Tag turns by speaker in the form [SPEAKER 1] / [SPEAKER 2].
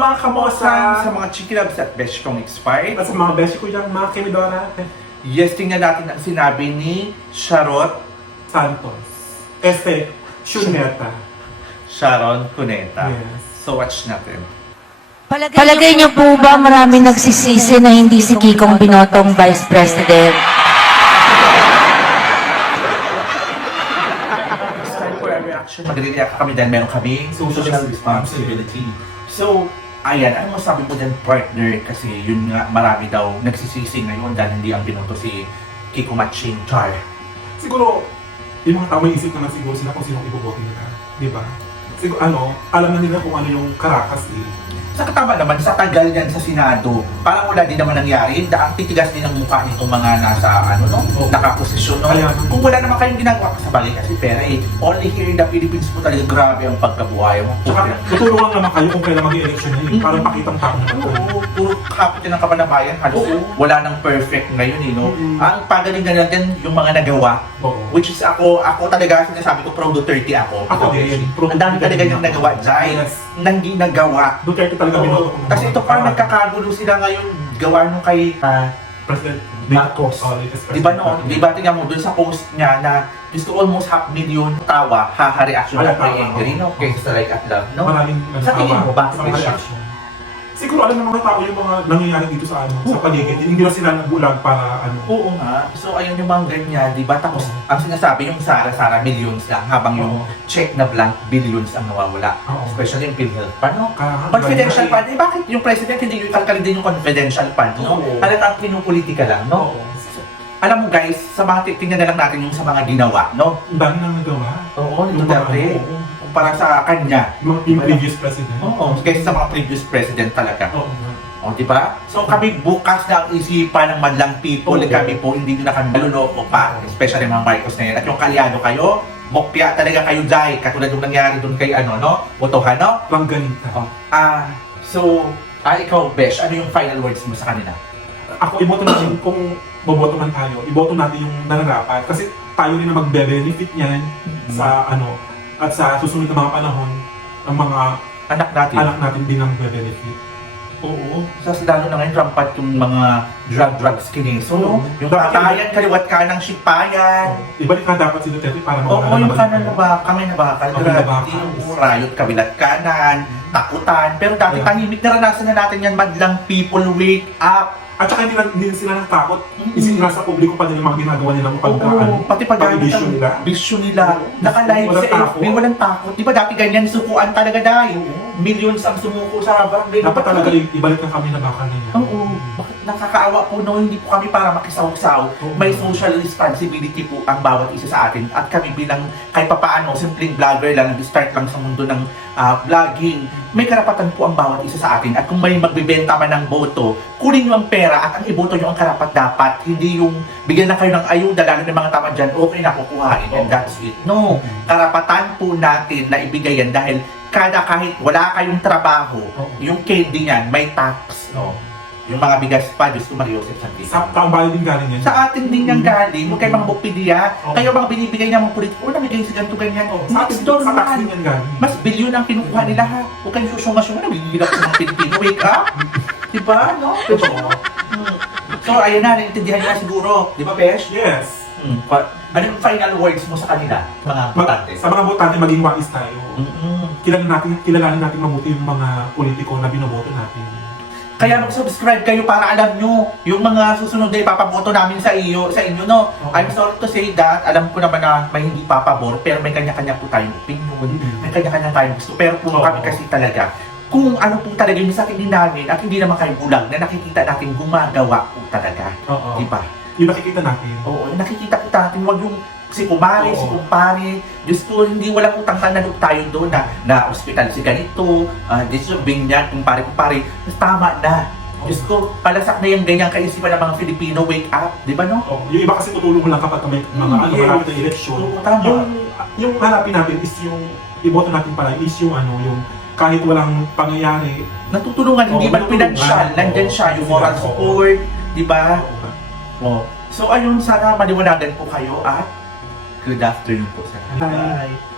[SPEAKER 1] mga kamosa, sa mga chikilabs at besh kong expired.
[SPEAKER 2] At sa mga beshi ko dyan, mga Kimidora
[SPEAKER 1] Yes, tingnan natin ang sinabi ni Charot
[SPEAKER 2] Santos. Shuneta.
[SPEAKER 1] Sharon Cuneta.
[SPEAKER 2] Yes.
[SPEAKER 1] So watch natin.
[SPEAKER 3] Palagay niyo po ba marami nagsisisi na hindi si Kikong binotong Vice President?
[SPEAKER 1] It's time for our reaction. Magre-react kami dahil meron kami social responsibility. So, ayan, ano masabi mo dyan, partner? Kasi yun nga, marami daw nagsisisi ngayon dahil hindi ang binoto si Kiko Matching Char.
[SPEAKER 2] Siguro, yung mga tao may isip naman siguro sila kung sino ibobote nila. Di ba? Siguro, alam na nila kung ano yung karakas
[SPEAKER 1] Sa katama naman, sa tagal yan sa Senado, parang wala din naman nangyari. Ang titigas din ang mukha nitong mga nasa, nakaposisyon. No? Kung wala naman kayong ginagawa sa bagay kasi pera only here in the Philippines po talaga grabe ang pagkabuhay mo.
[SPEAKER 2] Tsaka, tutulungan naman kayo kung kailan mag-i-election na yun. Parang pakitang tao naman kayo.
[SPEAKER 1] Oo, puro kapit ng kapanabayan. Halos wala nang perfect ngayon, Ang pagalingan lang din yung mga nagawa. Which is ako talaga sinasabi ko, proud Duterte ako.
[SPEAKER 2] Ako din.
[SPEAKER 1] Ang dami talaga yung nagawa dyan. Nang ginagawa.
[SPEAKER 2] Duterte talaga binoto ko.
[SPEAKER 1] Kasi ito parang nagkakagulo sila ngayon gawa nung kay
[SPEAKER 2] President
[SPEAKER 1] Marcos. Di ba tingnan mo dun sa post niya na gusto almost 500,000 tawa, reaction na kay angry, kaysa sa like at love,
[SPEAKER 2] Maraming
[SPEAKER 1] Sa tingin mo, bakit
[SPEAKER 2] sa
[SPEAKER 1] ba
[SPEAKER 2] mga
[SPEAKER 1] siya?
[SPEAKER 2] reaction. Siguro alam ng mga tao yung mga nangyayari dito sa sa paligid. Hindi na sila nagulag para
[SPEAKER 1] Oo nga. So ayun yung mga ganyan, di ba? Tapos ang sinasabi yung Sara millions lang habang yung check na blank billions ang nawawala. Especially yung PhilHealth Fund, Confidential fund. Bakit yung president hindi yung kalkalin din yung confidential fund, Halatang pinupolitika lang, Alam mo guys, sa mga tingnan na lang natin yung sa mga ginawa,
[SPEAKER 2] Ang dami nang nagawa.
[SPEAKER 1] Oo, yung Duterte. Para sa kanya.
[SPEAKER 2] Yung previous president.
[SPEAKER 1] Oo, kaysa sa mga previous president talaga. O, di ba? So kami bukas na ang isipan ng madlang people. Kami po, hindi na kami maluloko pa. Especially mga Marcos na yan. At yung kalyado kayo, mokpya talaga kayo dahil. Katulad yung nangyari doon kay Botohan,
[SPEAKER 2] Langganita.
[SPEAKER 1] Ikaw, Besh, ano yung final words mo sa kanila?
[SPEAKER 2] Ako, iboto natin kung boboto man tayo, iboto natin yung nararapat. Kasi tayo rin na magbe-benefit niyan sa at sa susunod na mga panahon, ang mga
[SPEAKER 1] Anak natin
[SPEAKER 2] din ang magbe-benefit.
[SPEAKER 1] Oo. Lalo na ngayon, rampant yung mga drugs kineso, Yung patayan, kaliwat ka ng sipayan.
[SPEAKER 2] Ibalik ka dapat si Duterte para
[SPEAKER 1] yung kanan na ba, kami na ba, yung riot, kabilat kanan, takutan. Pero dati tahimik, naranasan na natin yan, madlang people wake up.
[SPEAKER 2] At saka hindi sila natakot. Isip nasa publiko pa din yung mga ginagawa nilang
[SPEAKER 1] pati paggamit ng bisyo nila. Naka-live sa FB, walang takot. Di ba dati ganyan, sukuan talaga dahil. Millions ang sumuko sa barangay.
[SPEAKER 2] Dapat talaga ibalik na kami na bakal na yan.
[SPEAKER 1] Oo. Bakit nakakaawa po hindi po kami para makisaw-saw. May social responsibility po ang bawat isa sa atin. At kami bilang kahit papaano, simpleng vlogger lang, nag-start lang sa mundo ng vlogging. May karapatan po ang bawat isa sa atin. At kung may magbibenta man ng boto, kunin nyo ang pera at ang iboto nyo ang karapat-dapat. Hindi yung bigyan na kayo ng ayuda, lalo ng mga tama dyan, okay na kukuhain and that's it. No, karapatan po natin na ibigay yan dahil kahit wala kayong trabaho, yung candy niyan, may tax, Yung mga bigas pa, Diyos ko Mario Joseph Santiago.
[SPEAKER 2] Sa taong bayan din galing yan.
[SPEAKER 1] Sa atin din yung galing, huwag kayo mga bupidya, kayo mga binibigay ng mga politiko, namigay sa ganito ganyan.
[SPEAKER 2] Sa tax din yan galing.
[SPEAKER 1] Mas bilyon ang kinukuha nila ha. Huwag kayong susunga-sunga, nabibigay sa mga Pilipino, wake up! Diba, So, ayun na, naintindihan nyo na siguro. Di ba, Besh?
[SPEAKER 2] Yes.
[SPEAKER 1] Ano yung final words mo sa kanila, mga botante?
[SPEAKER 2] Sa mga botante, maging wais tayo. Kilalanin natin mabuti yung mga politiko na binoboto natin.
[SPEAKER 1] Kaya mag-subscribe kayo para alam nyo yung mga susunod na ipapaboto namin sa inyo, I'm sorry to say that, alam ko naman na may hindi papabor, pero may kanya-kanya po tayong opinion, may kanya-kanya tayong gusto. Pero kung kami kasi talaga, kung ano po talaga yung sa tingin namin at hindi naman kayo gulang na nakikita natin gumagawa po talaga. Diba?
[SPEAKER 2] Yung nakikita natin.
[SPEAKER 1] Oo, nakikita po natin, wag yung si kumare, si kumpare. Diyos ko, hindi walang utang na loob tayo doon na hospital si ganito, dito binyan, kumpare. Tama na. Diyos ko, palasak na yung ganyang kaisipan ng mga Filipino, wake up. Di ba,
[SPEAKER 2] Yung iba kasi tutulong lang kapag may mga malapit na eleksyon. Yung hanapin natin is yung iboto natin pala is yung yung kahit walang pangyayari.
[SPEAKER 1] Natutulungan, hindi man pinansyal. Nandyan siya, yung moral support. Di ba? So ayun, sana maliwanagan po kayo at good afternoon po sa Bye!